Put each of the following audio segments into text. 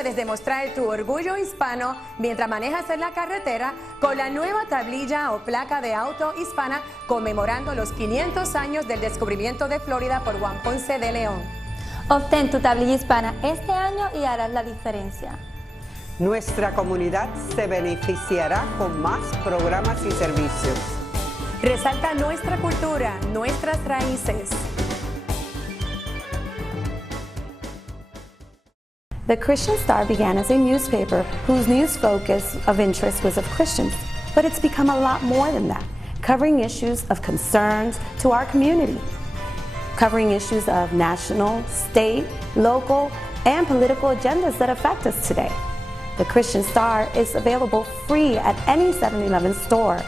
puedes demostrar tu orgullo hispano mientras manejas en la carretera con la nueva tablilla o placa de auto hispana conmemorando los 500 años del descubrimiento de Florida por Juan Ponce de León. Obtén tu tablilla hispana este año y harás la diferencia. Nuestra comunidad se beneficiará con más programas y servicios. Resalta nuestra cultura, nuestras raíces. The Christian Star began as a newspaper whose news focus of interest was of Christians, but it's become a lot more than that, covering issues of concerns to our community, covering issues of national, state, local, and political agendas that affect us today. The Christian Star is available free at any 7-Eleven store.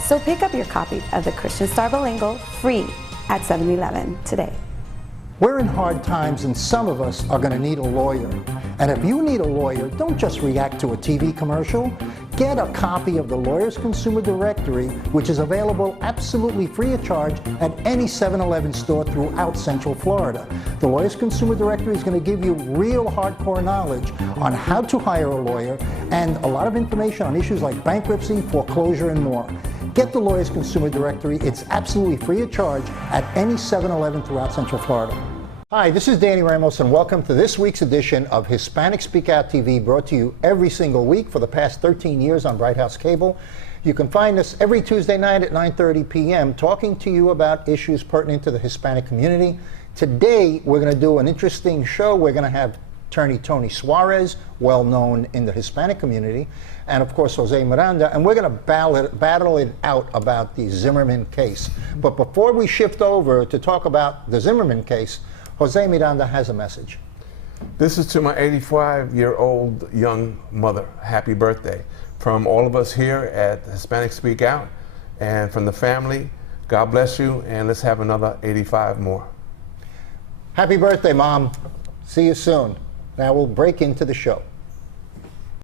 So pick up your copy of the Christian Star Bilingual free at 7-Eleven today. We're in hard times and some of us are going to need a lawyer. And if you need a lawyer, don't just react to a TV commercial. Get a copy of the Lawyers Consumer Directory, which is available absolutely free of charge at any 7-Eleven store throughout Central Florida. The Lawyers Consumer Directory is going to give you real hardcore knowledge on how to hire a lawyer and a lot of information on issues like bankruptcy, foreclosure, and more. Get the Lawyers Consumer Directory. It's absolutely free of charge at any 7-Eleven throughout Central Florida. Hi, this is Danny Ramos, and welcome to this week's edition of Hispanic Speak Out TV, brought to you every single week for the past 13 years on Bright House Cable. You can find us every Tuesday night at 9:30 p.m. talking to you about issues pertinent to the Hispanic community. Today, we're going to do an interesting show. We're going to have attorney Tony Suarez, well known in the Hispanic community, and of course Jose Miranda, and we're going to battle it out about the Zimmerman case. But before we shift over to talk about the Zimmerman case, Jose Miranda has a message. This is to my 85-year-old young mother. Happy birthday. From all of us here at Hispanic Speak Out, and from the family, God bless you, and let's have another 85 more. Happy birthday, Mom. See you soon. Now we'll break into the show.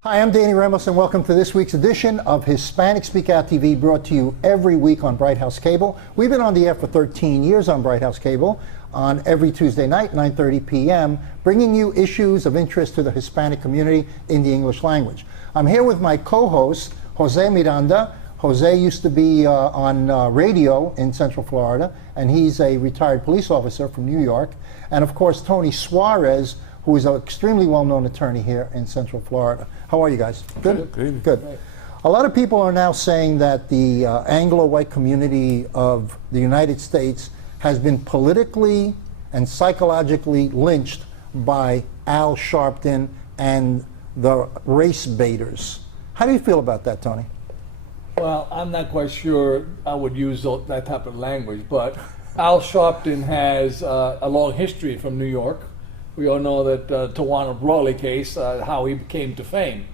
Hi, I'm Danny Ramos, and welcome to this week's edition of Hispanic Speak Out TV, brought to you every week on Bright House Cable. We've been on the air for 13 years on Bright House Cable, on every Tuesday night, 9:30 p.m., bringing you issues of interest to the Hispanic community in the English language. I'm here with my co-host, Jose Miranda. Jose used to be on radio in Central Florida, and he's a retired police officer from New York. And of course, Tony Suarez, who is an extremely well-known attorney here in Central Florida. How are you guys? Good? Good. Right. A lot of people are now saying that the Anglo-white community of the United States has been politically and psychologically lynched by Al Sharpton and the race baiters. How do you feel about that, Tony? Well, I'm not quite sure I would use that type of language, but Al Sharpton has a long history from New York. We all know that Tawana Brawley case, how he came to fame.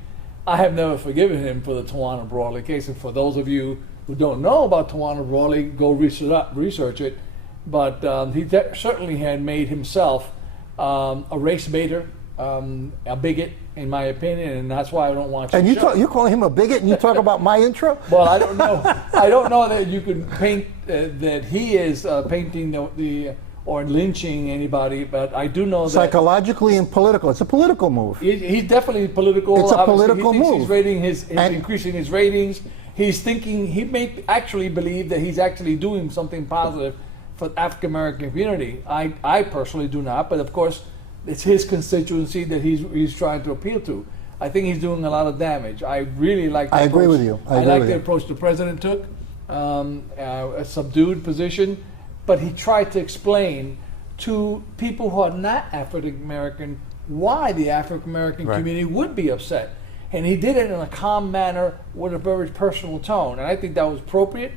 I have never forgiven him for the Tawana Brawley case, and for those of you who don't know about Tawana Brawley, go research it. But he certainly had made himself a race baiter, a bigot, in my opinion, and that's why I don't watch his show. And you call him a bigot, and you talk about my intro? Well, I don't know. I don't know that you can paint that he is painting or lynching anybody, but I do know that psychologically and political. It's a political move. He's definitely political. It's a political move. He's increasing his ratings. He's thinking he may actually believe that he's actually doing something positive for the African American community. I personally do not, but of course it's his constituency that he's trying to appeal to. I think he's doing a lot of damage. I really like. I agree with you. I like the approach the president took, a subdued position, but he tried to explain to people who are not African American why the African American community would be upset, and he did it in a calm manner with a very personal tone, and I think that was appropriate.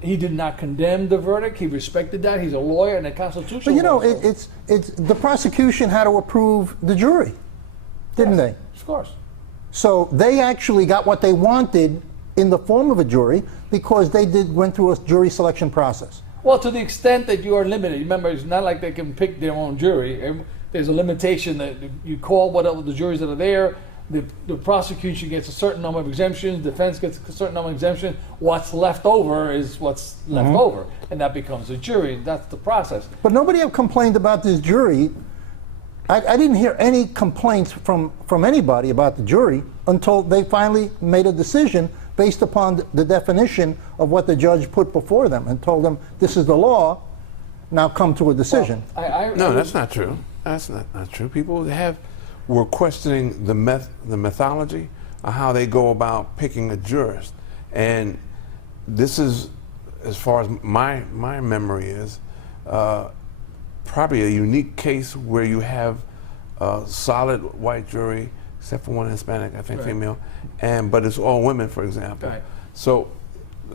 He did not condemn the verdict. He respected that. He's a lawyer and a constitutional. But you know, it's the prosecution had to approve the jury, didn't they? Of course. So they actually got what they wanted in the form of a jury because they went through a jury selection process. Well, to the extent that you are limited. Remember, it's not like they can pick their own jury. There's a limitation that you call whatever the juries that are there. The prosecution gets a certain number of exemptions, defense gets a certain number of exemptions. What's left over is what's left over, and that becomes a jury. That's the process. But nobody have complained about this jury I didn't hear any complaints from anybody about the jury until they finally made a decision based upon the definition of what the judge put before them and told them, this is the law, now come to a decision. No, that's not true. That's not true. People were questioning the methodology of how they go about picking a jurist. And this is, as far as my memory is, probably a unique case where you have a solid white jury, except for one Hispanic, I think, female, but it's all women, for example. Right. So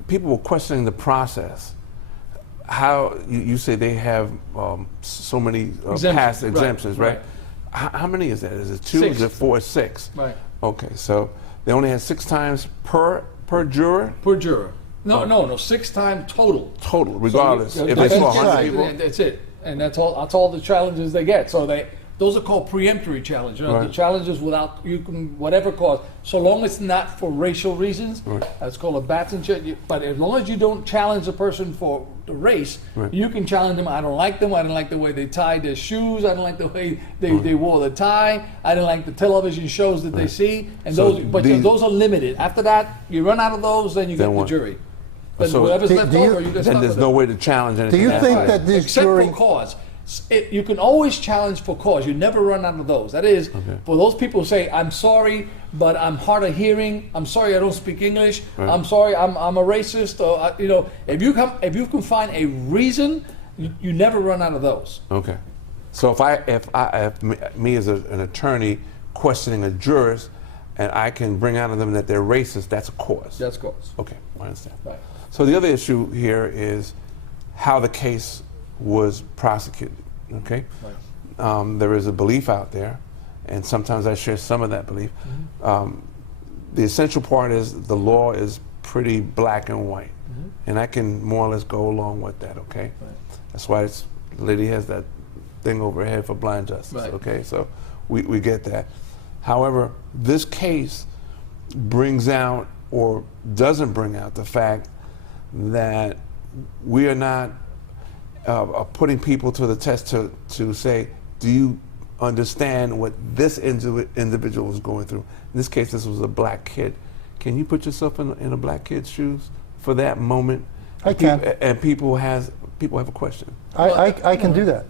people were questioning the process. How you say they have so many past exemptions, right? How many is that? Is it 2? 6. Is it 4? 6? Right. Okay, so they only had 6 times per juror? Per juror. No, 6 times total. Total, regardless. So if it's that's 100 right. people? That's it. And that's all the challenges they get. So those are called preemptory challenges. You know, Right. the challenges without, you can, whatever cause, so long as it's not for racial reasons, Right. that's called a Batson challenge. But as long as you don't challenge a person for the race, Right. you can challenge them. I don't like them. I don't like the way they tied their shoes. I don't like the way they wore the tie. I don't like the television shows that they see. And So those are limited. After that, you run out of those, then you Then get what? the jury. But So whatever's do left you- over, you get Then stuck there's with no it. way to challenge anything. Do you think after that this Except jury... for cause. You can always challenge for cause. You never run out of those. That is, for those people who say, I'm sorry, but I'm hard of hearing. I'm sorry I don't speak English. Right. I'm sorry I'm a racist. Or, if you can find a reason, you never run out of those. Okay. So if me as an attorney questioning a jurist, and I can bring out of them that they're racist, that's a cause. That's cause. Okay, I understand. Right. So the other issue here is how the case was prosecuted. Okay. Right. There is a belief out there, and sometimes I share some of that belief. The essential part is the law is pretty black and white, and I can more or less go along with that. Okay. Right. That's why the lady has that thing over her head for blind justice. Right. Okay, so we get that. However, this case brings out or doesn't bring out the fact that we are not putting people to the test to say, do you understand what this individual is going through? In this case, this was a black kid. Can you put yourself in a black kid's shoes for that moment? I can. And people have a question. I can do that.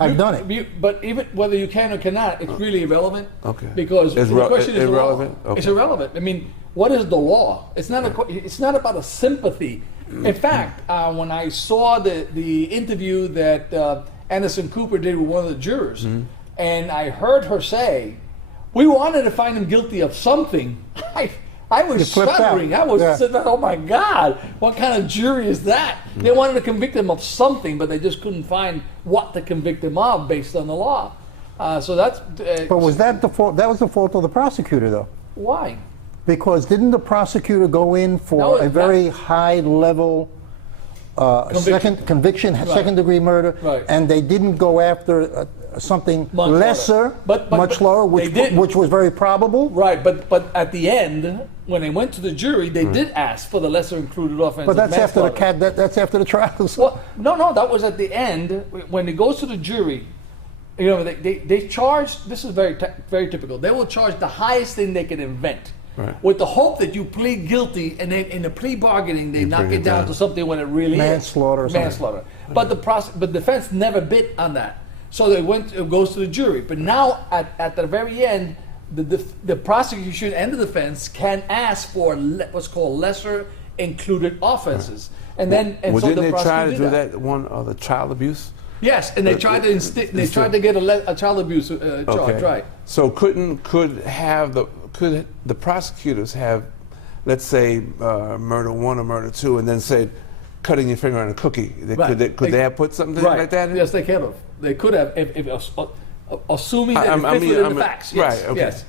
I've done it. But even whether you can or cannot, it's really irrelevant. Okay. Because It's the question is irrelevant? the law. It's Okay. irrelevant. I mean, what is the law? It's not it's not about a sympathy. In fact, when I saw the interview that Anderson Cooper did with one of the jurors, and I heard her say, "We wanted to find him guilty of something," I was You flipped shuddering. out. I was Yeah. sitting there, oh my God, what kind of jury is that? They wanted to convict him of something, but they just couldn't find what to convict him of based on the law. So that's. But was that the fault? That was the fault of the prosecutor, though. Why? Because didn't the prosecutor go in for No, a very high level conviction, second degree murder, Right. and they didn't go after something Much lesser, lower. But much lower, they did. which was very probable? Right, but at the end, when they went to the jury, they did ask for the lesser included offense. But of that's after the manslaughter. that's after the trial. Well, no, that was at the end when it goes to the jury. You know, they charge. This is very typical. They will charge the highest thing they can invent, Right. with the hope that you plead guilty, and then in the plea bargaining they knock bring it it down down. to something when it really Manslaughter or is something. manslaughter. But the defense never bit on that, so it goes to the jury. But now at the very end, the prosecution and the defense can ask for what's called lesser included offenses, and then Well, so didn't the they try to prosecutor do did that one the child abuse? Yes, and they tried to get a child abuse charge, right? So could the prosecutors have, let's say, murder 1 or murder 2, and then say, cutting your finger on a cookie? Could they have put something like that in? Yes, they could have. They could have, assuming that it fits within the facts. Yes, right. Okay. yes.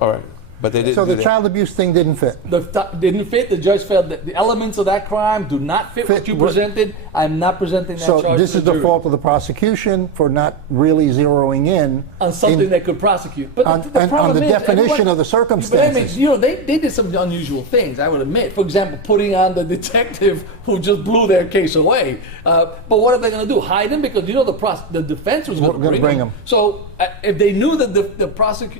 All right. But they didn't. So do the that. child abuse thing didn't fit. Didn't fit. The judge felt that the elements of that crime do not fit what you presented. I'm not presenting that charge. So this to is the the jury fault of the prosecution for not really zeroing in on something they could prosecute. But on the problem the is definition of the But I mean, circumstances. they did some unusual things, I would admit. For example, putting on the detective who just blew their case away. But what are they going to do? Hide him? Because the defense was going to bring him. So if they knew that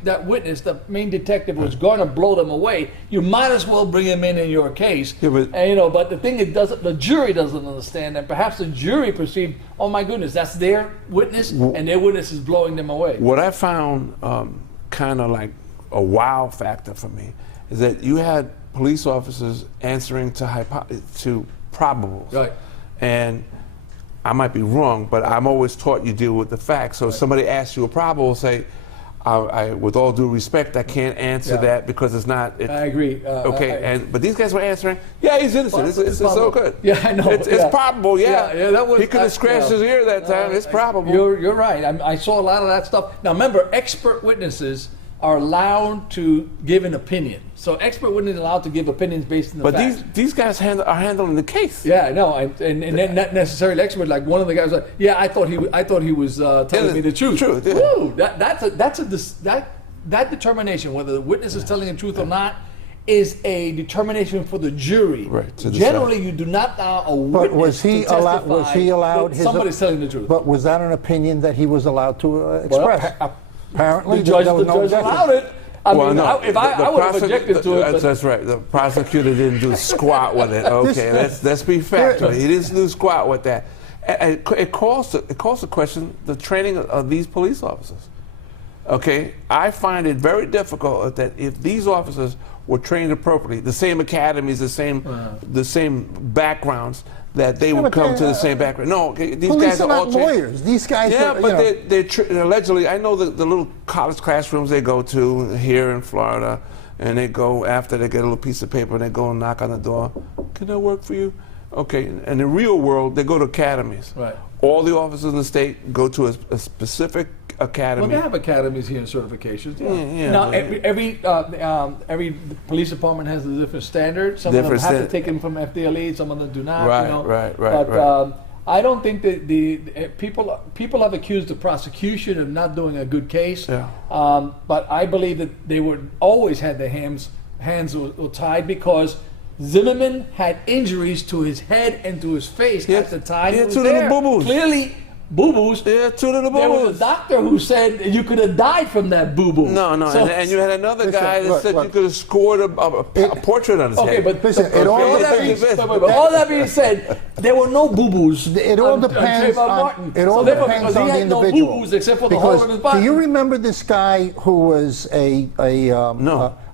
that witness, the main detective, was going to blow them away, you might as well bring him in your case. Yeah, but, and, but the thing is, the jury doesn't understand, and perhaps the jury perceived, oh my goodness, that's their witness, and their witness is blowing them away. What I found kind of like a wow factor for me is that you had police officers answering to probables, right? And I might be wrong, but I'm always taught you deal with the facts. So if somebody asks you a probable, say, with all due respect, I can't answer that because it's not. I agree. But these guys were answering, yeah, he's innocent. It's so good. Yeah, I know. It's probable. Yeah. That was, he could have scratched his ear that time. It's probable. You're right. I saw a lot of that stuff. Now remember, expert witnesses are allowed to give an opinion. So expert witnesses are allowed to give opinions based on the facts. But these guys are handling the case. Yeah, I know, and not necessarily expert. Like one of the guys was like, yeah, I thought he was telling me the truth. Yeah. Woo, that determination, whether the witness is telling the truth or not, is a determination for the jury. Right. Generally, you do not allow a witness But was he to testify allowed? Was he allowed? Somebody's telling the truth. But was that an opinion that he was allowed to express? the Apparently, judge, there was no allowed objection. it. I would have objected to it. That's right. The prosecutor didn't do squat with it. Okay, let's be factual. He didn't do squat with that. And it calls to question the training of these police officers. Okay, I find it very difficult that if these officers were trained appropriately, the same academies, the same backgrounds, that they would come to the same background. No, okay, these police guys are all not lawyers. These guys, yeah, are, but they're allegedly. I know the little college classrooms they go to here in Florida, and they go after they get a little piece of paper and they go and knock on the door. Can I work for you? Okay. In the real world, they go to academies. Right. All the officers in the state go to a specific academy. Well, they have academies here and certifications. Yeah, now, every police department has a different standard. Some of them have to take them from FDLE. Some of them do not. Right. But I don't think that the people have accused the prosecution of not doing a good case. Yeah. But I believe that they would always had their hands were tied because Zimmerman had injuries to his head and to his face at the time. Yeah, two little boo-boos. Clearly, boo-boos. Yeah, two little boo-boos. There was a doctor who said you could have died from that boo-boo. No, and you had another guy that said you could have scored a portrait on his head. Okay, but listen, all that being said, there were no boo-boos. It all depends on the individual. No boo-boos except for the hole in his body. Do you remember this guy who was a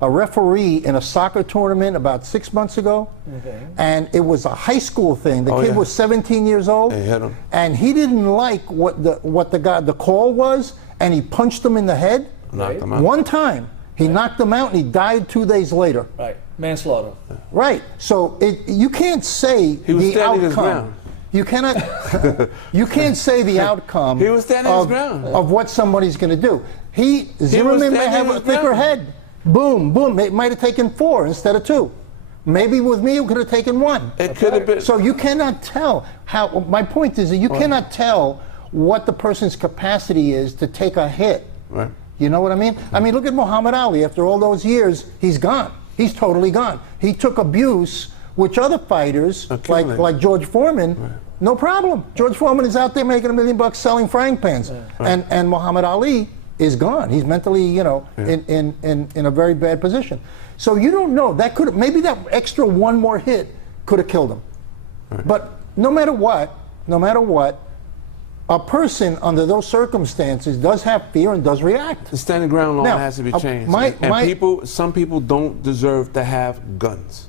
referee in a soccer tournament about 6 months ago? Okay. And it was a high school thing. The kid was 17 years old, he hit him. and he didn't like what the call was, and he punched him in the head. Knocked him out. One time, he knocked him out, and he died 2 days later. Right, manslaughter. Right. So you can't say He was the standing his outcome. ground. You cannot. You can't say the outcome. He was standing his ground. Of what somebody's going to do. Zimmerman may have a thicker head. Boom, boom. It might have taken 4 instead of 2. Maybe with me, it could have taken 1. It could have been. So you cannot tell how. My point is that you cannot tell what the person's capacity is to take a hit. Right. You know what I mean? I mean, look at Muhammad Ali. After all those years, he's gone. He's totally gone. He took abuse, which other fighters, like George Foreman, no problem. George Foreman is out there making $1 million selling frying pans, and Muhammad Ali is gone. He's mentally, in a very bad position. So you don't know. That could maybe that extra 1 more hit could have killed him. Right. But no matter what, a person under those circumstances does have fear and does react. The standing ground law has to be changed. Some people don't deserve to have guns,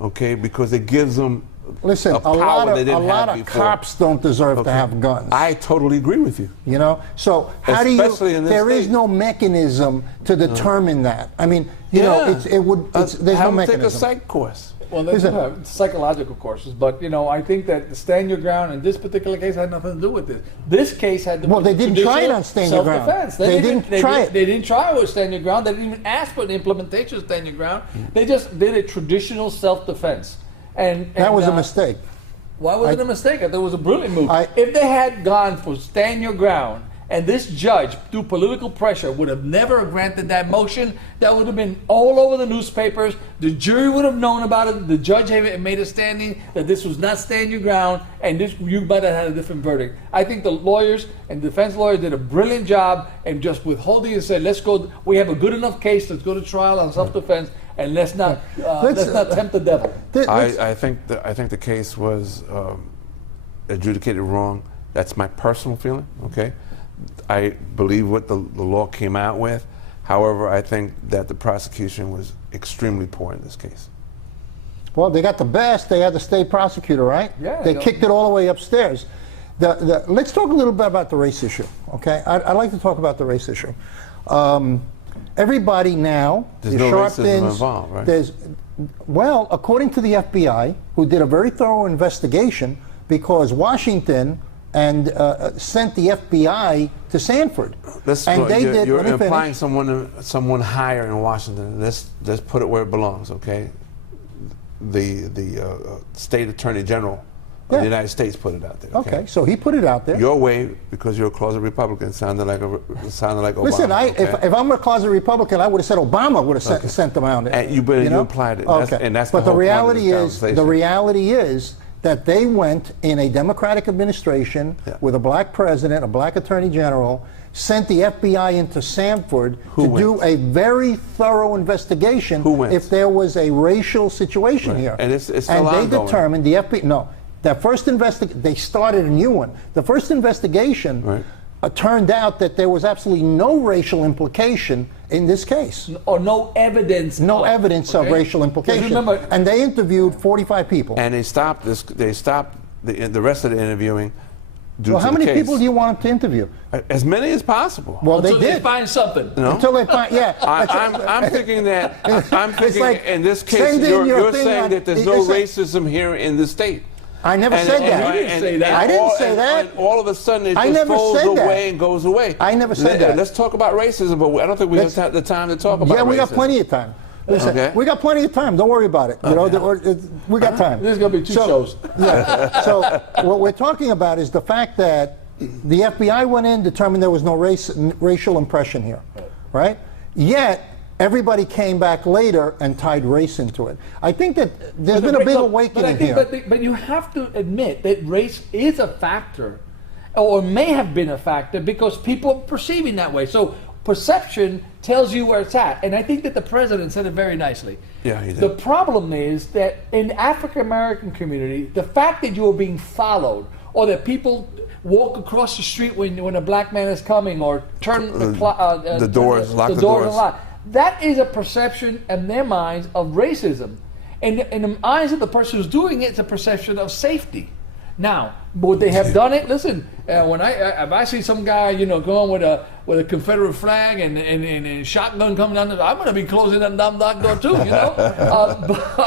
okay, because it gives them Listen, a lot of cops don't deserve to have guns. I totally agree with you. You know, so how do you? There is no mechanism to determine that. I mean, there's no mechanism. Take a psych course. Well, they do have psychological courses, but I think that stand your ground in this particular case had nothing to do with this. This case had to do with they didn't try it on stand your ground. They didn't try it. They didn't try it with stand your ground. They didn't even ask for an implementation of stand your ground. They just did a traditional self-defense. And that was a mistake. Why was it a mistake? I thought it was a brilliant move. If they had gone for stand your ground And this judge, through political pressure, would have never granted that motion. That would have been all over the newspapers. The jury would have known about it. The judge had made a standing that this was not stand your ground, and you might have had a different verdict. I think the lawyers and defense lawyers did a brilliant job in just withholding and said, let's go, we have a good enough case, let's go to trial on self-defense, and let's not tempt the devil. I think the case was adjudicated wrong. That's my personal feeling, okay? I believe what the law came out with. However, I think that the prosecution was extremely poor in this case. Well, they got the best. They had the state prosecutor, right? Yeah. They kicked it all the way upstairs. Let's talk a little bit about the race issue, okay? I'd like to talk about the race issue. Everybody now, there's no racism involved, right? Well, according to the FBI, who did a very thorough investigation, because Washington sent the FBI to Sanford. You're implying someone higher in Washington. Let's put it where it belongs, okay? The state attorney general of the United States put it out there. Okay, so he put it out there. Your way, because you're a closet Republican, sounded like Obama. Listen, if I'm a closet Republican, I would have said Obama would have sent them out there. And you implied it. Okay. And that's but the reality is that they went in a Democratic administration with a black president, a black attorney general, sent the FBI into Sanford to do a very thorough investigation if there was a racial situation here. And it's still and ongoing. They determined, the FBI, that first they started a new one. The first investigation turned out that there was absolutely no racial implication in this case. Or no evidence. No evidence of racial implication. Remember, and they interviewed 45 people. And they stopped the rest of the interviewing due well, to how the many case. people do you want them to interview? As many as possible. Well, until they did. They find something. No? Until they find, I'm thinking that, like, in this case, you're saying that there's no racism here in the state. I never said that. You didn't say that. I didn't say that. And all of a sudden it just folds away and goes away. I never said that. Let's talk about racism, but I don't think we have the time to talk about racism. Yeah, we got plenty of time. Listen, we got plenty of time. Don't worry about it. You know, we got time. There's going to be two shows. Yeah. So what we're talking about is the fact that the FBI went in, determined there was no racial impression here, right? Yet everybody came back later and tied race into it. I think that there's been a big awakening here. But you have to admit that race is a factor, or may have been a factor, because people are perceiving that way. So perception tells you where it's at. And I think that the president said it very nicely. Yeah, he did. The problem is that in the African American community, the fact that you are being followed, or that people walk across the street when a black man is coming, or turn the doors, lock the doors. And lock, that is a perception in their minds of racism. And in the eyes of the person who's doing it, it's a perception of safety. Now, would they have done it? Listen, if I see some guy, going with a Confederate flag and a shotgun coming down, I'm going to be closing that damn locked door too.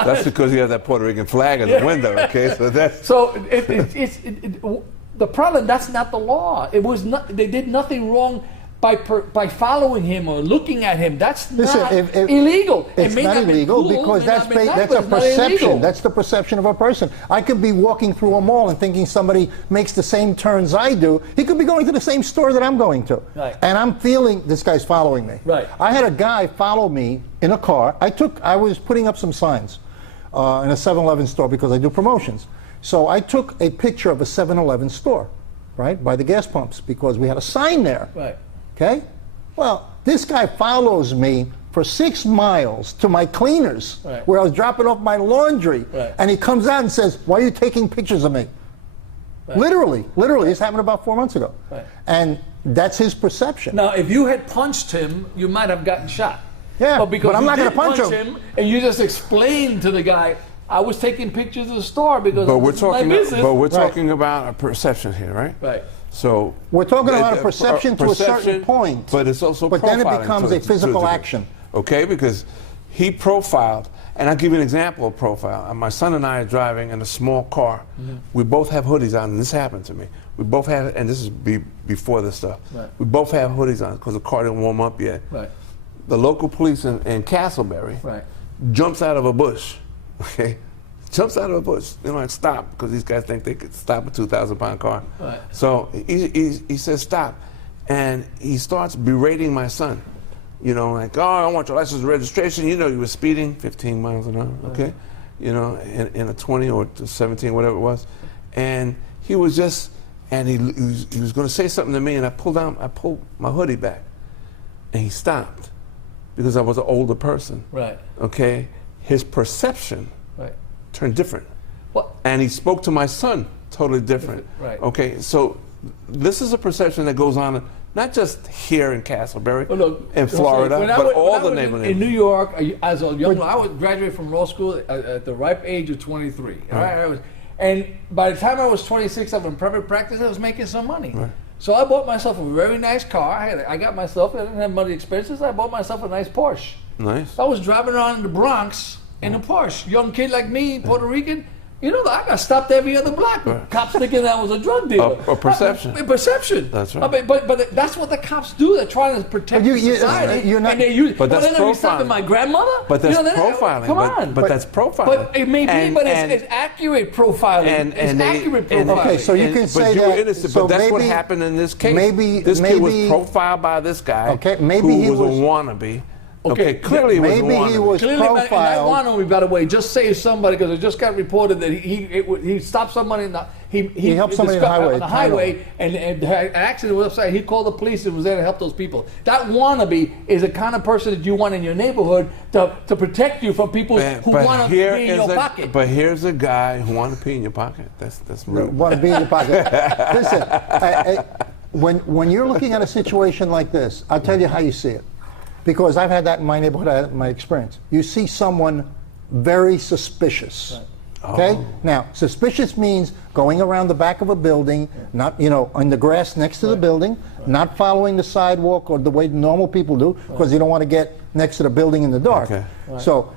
That's because you have that Puerto Rican flag in the window. Okay, the problem. That's not the law. It was not. They did nothing wrong by following him or looking at him. That's not illegal. It's not illegal because that's a perception. That's the perception of a person. I could be walking through a mall and thinking somebody makes the same turns I do. He could be going to the same store that I'm going to. Right. And I'm feeling this guy's following me. Right. I had a guy follow me in a car. I was putting up some signs in a 7-Eleven store because I do promotions. So I took a picture of a 7-Eleven store, right, by the gas pumps because we had a sign there. Right. Okay? Well, this guy follows me for 6 miles to my cleaners where I was dropping off my laundry. Right. And he comes out and says, "Why are you taking pictures of me?" Right. Literally. This happened about 4 months ago. Right. And that's his perception. Now, if you had punched him, you might have gotten shot. Yeah, but I'm not going to punch him. And you just explained to the guy, I was taking pictures of the store because my business. But we're talking about a perception here, right? Right. So we're talking about a perception to a certain point. But it's also But then it profiling becomes a physical action. Okay, because he profiled, and I'll give you an example of profile. My son and I are driving in a small car. Mm-hmm. We both have hoodies on, and this happened to me. We both have, and this is before this stuff. Right. We both have hoodies on because the car didn't warm up yet. Right. The local police in Castleberry jumps out of a bush. Okay. Jumps out of a bush, and stop, because these guys think they could stop a 2,000-pound car. Right. So he says stop, and he starts berating my son. You know, like, oh, I want your license and registration. You know, you were speeding 15 miles an hour, okay? You know, in a 20 or 17, whatever it was. And he was just, and he was going to say something to me, and I pulled my hoodie back, and he stopped because I was an older person. Right. Okay? His perception turned different. What? And he spoke to my son totally different. Right. Okay, so this is a perception that goes on not just here in Castleberry, Well, look, in Florida, but all the neighborhoods. In New York, as a young, I was graduated from law school at the ripe age of 23. All right? And by the time I was 26, I was in private practice. I was making some money. Right. So I bought myself a very nice car. I got myself. I didn't have money expenses. I bought myself a nice Porsche. Nice. I was driving around in the Bronx in a Porsche. Young kid like me, Puerto Rican. You know, I got stopped every other block. Cops thinking I was a drug dealer. A perception. Perception. That's right. I mean, but that's what the cops do. They're trying to protect society. You're not, and they use, but that's profiling. Stopping my grandmother. But that's profiling. Come on. But that's profiling. But it may be, but it's accurate profiling. It's accurate profiling. Okay, so you can say that. Innocent, so but that's maybe, what happened in this case. This kid was profiled by this guy. Okay, maybe who he was a wannabe. Okay, clearly he was profiled. And that wannabe, by the way, just saved somebody because it just got reported that he stopped somebody. He helped somebody on the highway, and an accident was upside. He called the police and was there to help those people. That wannabe is the kind of person that you want in your neighborhood to protect you from people who want to be in your pocket. But here's a guy who want to pee in your pocket. That's rude. Want to be in your pocket. Listen, when you're looking at a situation like this, I'll tell you how you see it. Because I've had that in my neighborhood, my experience. You see someone very suspicious. Right. Okay? Now, suspicious means going around the back of a building, not, on the grass next to the building, not following the sidewalk or the way normal people do, because you don't want to get next to the building in the dark. Okay. Right. So,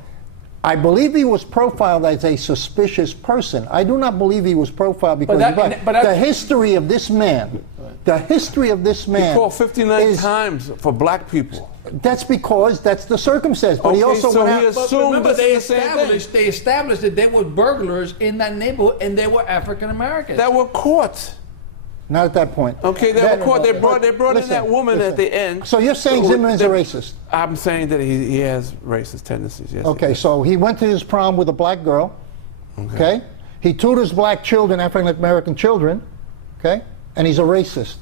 I believe he was profiled as a suspicious person. I do not believe he was profiled because the history of this man, he called 59 times for black people. That's because that's the circumstance. But he also went out. But remember, they established that there were burglars in that neighborhood, and they were African Americans. That were caught. Not at that point. Okay, they were caught. They brought in that woman at the end. So you're saying Zimmerman's a racist? I'm saying that he has racist tendencies. Yes. Okay, so he went to his prom with a black girl. Okay. He tutors black children, African American children. Okay, and he's a racist.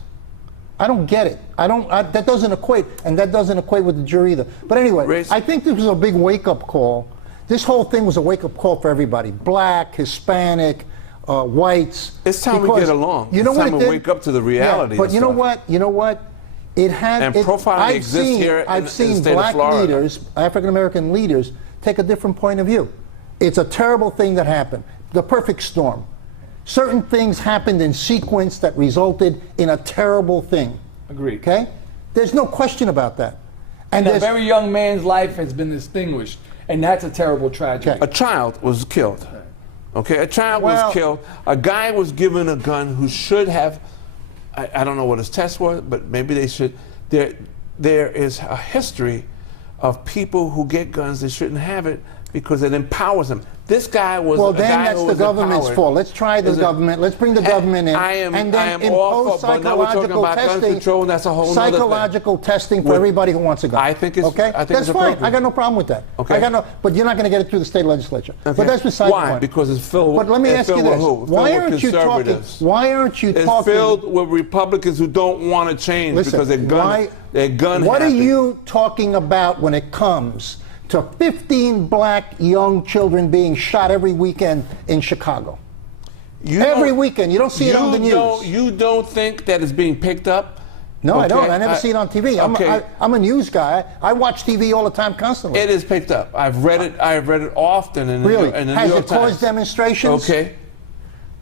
I don't get it. That doesn't equate, and that doesn't equate with the jury either. But anyway, I think this was a big wake-up call. This whole thing was a wake-up call for everybody: black, Hispanic, whites. It's time we get along. You know it's what? Time to wake up to the reality. Yeah, but you know what? You know what? It had. And profiling exists here in the state of Florida. I've seen black leaders, African American leaders, take a different point of view. It's a terrible thing that happened. The perfect storm. Certain things happened in sequence that resulted in a terrible thing. Agreed. Okay? There's no question about that. And a very young man's life has been distinguished, and that's a terrible tragedy. Okay. A child was killed. Okay, a child was killed. A guy was given a gun who should have, I don't know what his test was, but maybe they should. There is a history of people who get guns, they shouldn't have it because it empowers them. This guy was well, then that's the government's fault. Let's try the government. Let's bring the government in. And then impose psychological testing. Control, and that's a whole psychological testing for everybody who wants a gun. I think it's okay. That's fine. I got no problem with that. Okay. But you're not going to get it through the state legislature. Okay. But that's beside the point. Why? Because it's filled. But let me ask you this: Why aren't you talking? Why aren't you talking? It's filled with Republicans who don't want to change because they're gun. What are you talking about when it comes to 15 black young children being shot every weekend in Chicago? Every weekend. You don't see it on the news. You don't think that it's being picked up? No, I don't. I never see it on TV. I'm a news guy. I watch TV all the time, constantly. It is picked up. I've read it often in the New York Times. Has it caused demonstrations? Okay.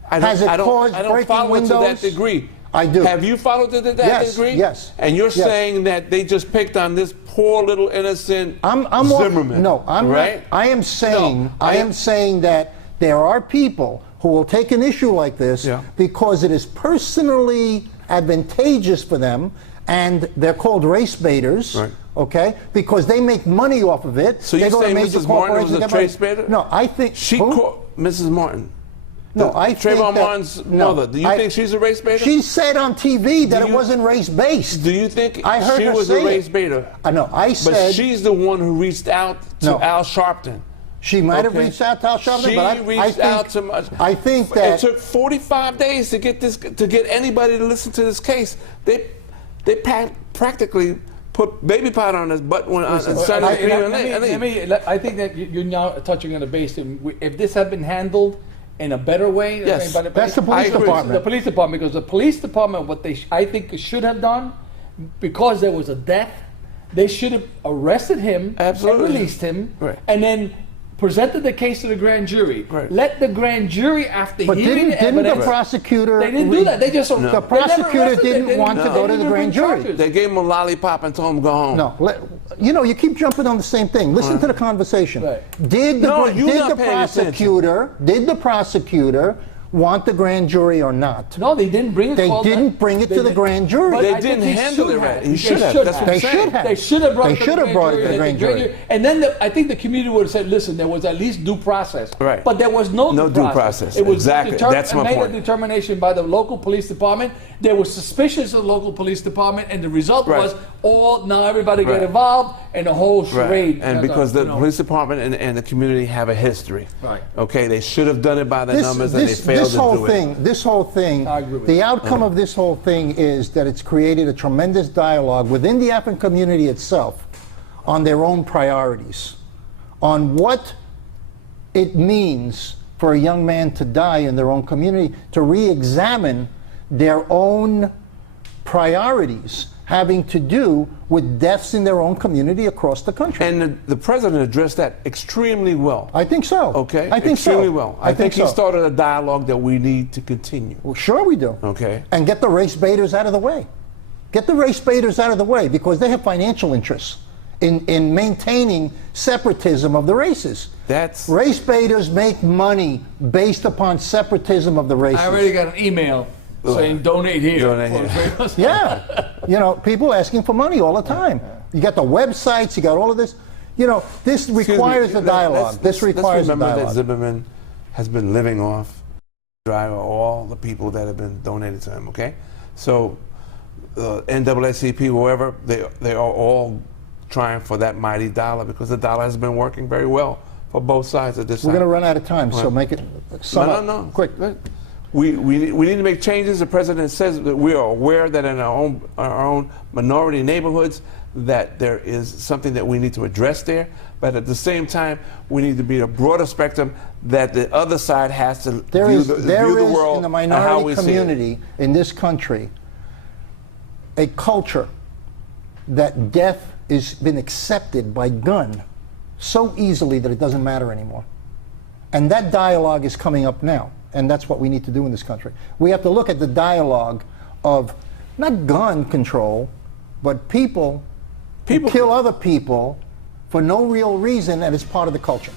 Has it caused breaking windows? To that degree. I do. Have you followed to that degree? Yes. And you're saying that they just picked on this poor little innocent Zimmerman? No, I'm right. I am saying that there are people who will take an issue like this because it is personally advantageous for them, and they're called race baiters. Right. Okay, because they make money off of it. So you say Mrs. Martin was a race baiter? No, I think she called Mrs. Martin. No, I think Trayvon that- Martin's no, mother. Do you think she's a race baiter? She said on TV that Do it you- wasn't race-based. Do you think I heard she her was say a race it. baiter? I know. I But said she's the one who reached out to No. Al Sharpton. she might have Okay. reached out to Al Sharpton, She but I reached think, out to much. I think It that took 45 days to get anybody to listen to this case. They practically put baby powder on his butt when Listen, I think that you're now touching on a base. If this had been handled in a better way, Yes. That's the police department. The police department, because the police department, what I think should have done, because there was a death, they should have arrested him Absolutely. and released him, Right. and then presented the case to the grand jury. Right. Let the grand jury, after But hearing didn't the the evidence, prosecutor? they didn't do that. They just The they never prosecutor arrested him. didn't They want to go to they the didn't grand bring jury. charges. They gave him a lollipop and told him to go home. No, you keep jumping on the same thing. Listen to the conversation. Right. Did the No, you're not paying did the prosecutor want the grand jury or not? No, they didn't bring it. They called didn't that. bring it They to the did- grand jury. but They I think didn't he handle should it right. have. He They should have. should That's what They I'm should saying. have. They should have brought They it to should the have brought it to the grand grand jury. And then I think the community would have said, listen, there was at least due process. Right. But there was no No due due process. process. It was Exactly. That's my made point. a determination by the local police department. They were suspicious of the local police department, and the result Right. was now everybody Right. get involved, and the whole Right. charade. And because the police department and the community have a history. Right. Okay, they should have done it by the numbers and they failed to do it. This whole thing, I agree with the you. outcome of this whole thing is that it's created a tremendous dialogue within the African community itself on their own priorities, on what it means for a young man to die in their own community, to re-examine their own priorities having to do with deaths in their own community across the country. And the president addressed that extremely well. I think so. Okay, I think extremely so. well. I think he so. started a dialogue that we need to continue. Well, sure we do. Okay. And get the race baiters out of the way. Get the race baiters out of the way because they have financial interests in maintaining separatism of the races. That's Race baiters make money based upon separatism of the races. I already got an email saying donate here. Donate here. Yeah. People asking for money all the time. You got the websites, you got all of this. This requires a dialogue. This requires a Let's remember that dialogue. Zimmerman has been living off drive all the people that have been donated to him, okay? So NAACP, whoever, they are all trying for that mighty dollar because the dollar has been working very well for both sides at this time. We're going to run out of time, so make it sum up. No. Quick. We need to make changes. The president says that we are aware that in our own minority neighborhoods that there is something that we need to address there. But at the same time, we need to be a broader spectrum that the other side has to There view is the world in the and how we minority community in this country a culture that death has been accepted by gun so easily that it doesn't matter anymore. And that dialogue is coming up now. And that's what we need to do in this country. We have to look at the dialogue of not gun control, but people who kill other people for no real reason, and it's part of the culture.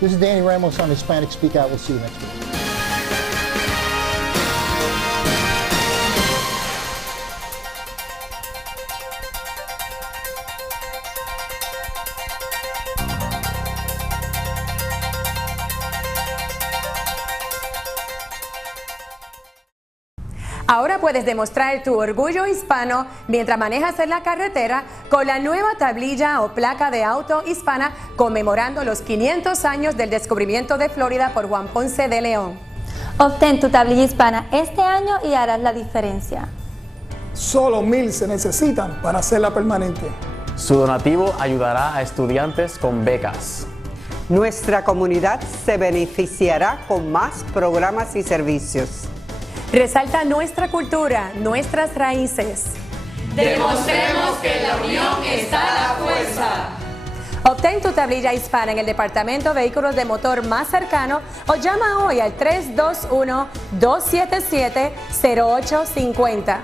This is Danny Ramos on Hispanic Speak Out. We'll see you next week. Ahora puedes demostrar tu orgullo hispano mientras manejas en la carretera con la nueva tablilla o placa de auto hispana conmemorando los 500 años del descubrimiento de Florida por Juan Ponce de León. Obtén tu tablilla hispana este año y harás la diferencia. Solo 1,000 se necesitan para hacerla permanente. Su donativo ayudará a estudiantes con becas. Nuestra comunidad se beneficiará con más programas y servicios. Resalta nuestra cultura, nuestras raíces. Demostremos que la unión está a la fuerza. Obtén tu tablilla hispana en el Departamento de Vehículos de Motor más cercano o llama hoy al 321-277-0850.